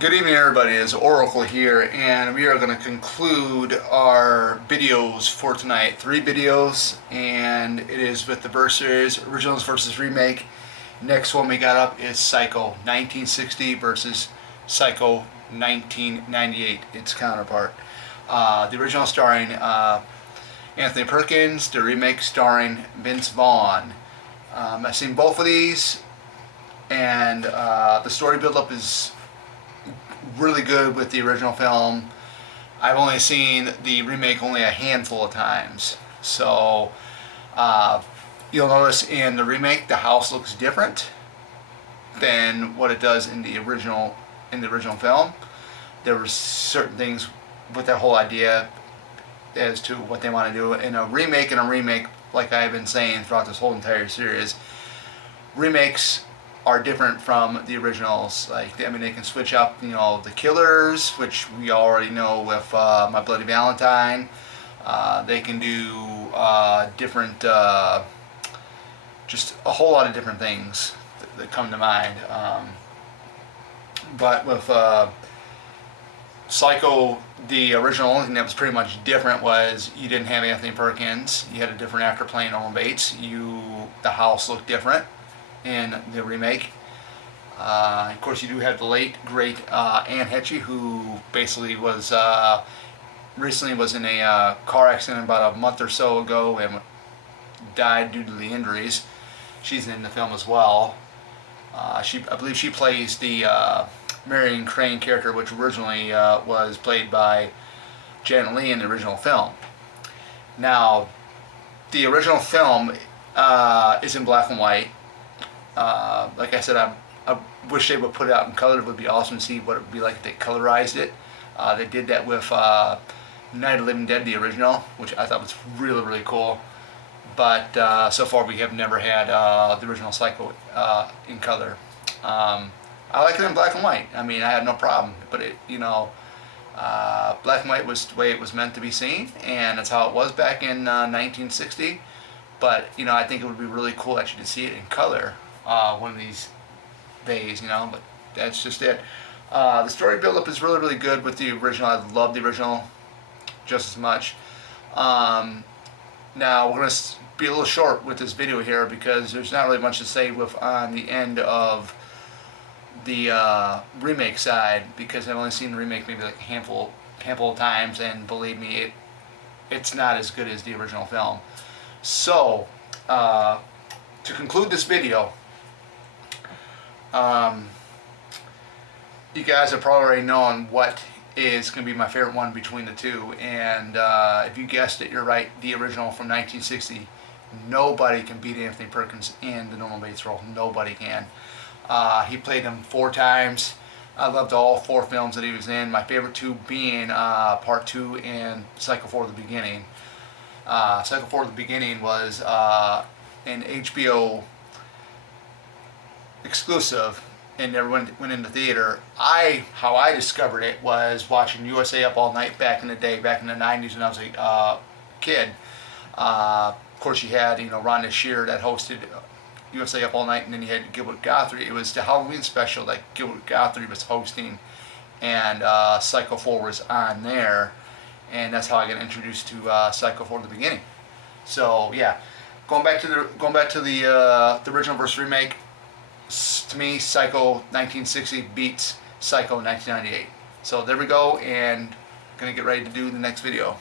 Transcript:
Good evening, everybody. It's Oracle here, and we are going to conclude our videos for tonight. 3 videos, and it is with the originals versus remake. Next one we got up is Psycho 1960 versus Psycho 1998, its counterpart. The original starring Anthony Perkins, the remake starring Vince Vaughn. I've seen both of these, and the story build-up is really good with the original film. I've only seen the remake only a handful of times. So you'll notice in the remake the house looks different than what it does in the original film. There were certain things with that whole idea as to what they want to do in a remake. Like I've been saying throughout this whole entire series, remakes are different from the originals. They can switch up, the killers, which we already know with My Bloody Valentine. They can do different, just a whole lot of different things that come to mind. But with Psycho, the original, only thing that was pretty much different was you didn't have Anthony Perkins. You had a different actor playing Norman Bates. The house looked different in the remake. Of course, you do have the late great Anne Heche, who basically was recently was in a car accident about a month or so ago and died due to the injuries. She's in the film as well. I believe she plays the Marion Crane character, which originally was played by Janet Leigh in the original film. Now, the original film is in black and white. Like I said, I wish they would put it out in color. It would be awesome to see what it would be like if they colorized it. They did that with Night of the Living Dead, the original, which I thought was really, really cool. But so far we have never had the original Psycho in color. I like it in black and white. I mean, I have no problem. But black and white was the way it was meant to be seen, and that's how it was back in 1960. But I think it would be really cool actually to see it in color one of these days. But that's just it. The story build-up is really, really good with the original. I love the original just as much. Now we're going to be a little short with this video here because there's not really much to say on the end of the remake side, because I've only seen the remake maybe like a handful of times, and believe me, it's not as good as the original film. So to conclude this video, you guys have probably already known what is going to be my favorite one between the two, and if you guessed it, you're right. The original from 1960. Nobody can beat Anthony Perkins in the Norman Bates role. Nobody can. He played him 4 times. I loved all 4 films that he was in. My favorite 2 being Part 2 and Psycho 4: The Beginning. Psycho 4: The Beginning was an HBO exclusive and never went into theater. How I discovered it was watching USA Up All Night back in the day, back in the 90s when I was a kid. Of course, you had Rhonda Shear that hosted USA Up All Night, and then you had Gilbert Gottfried. It was the Halloween special that Gilbert Gottfried was hosting, and Psycho 4 was on there, and that's how I got introduced to Psycho 4: The Beginning. So yeah, going back to the original versus remake. To me, Psycho 1960 beats Psycho 1998. So there we go, and gonna get ready to do the next video.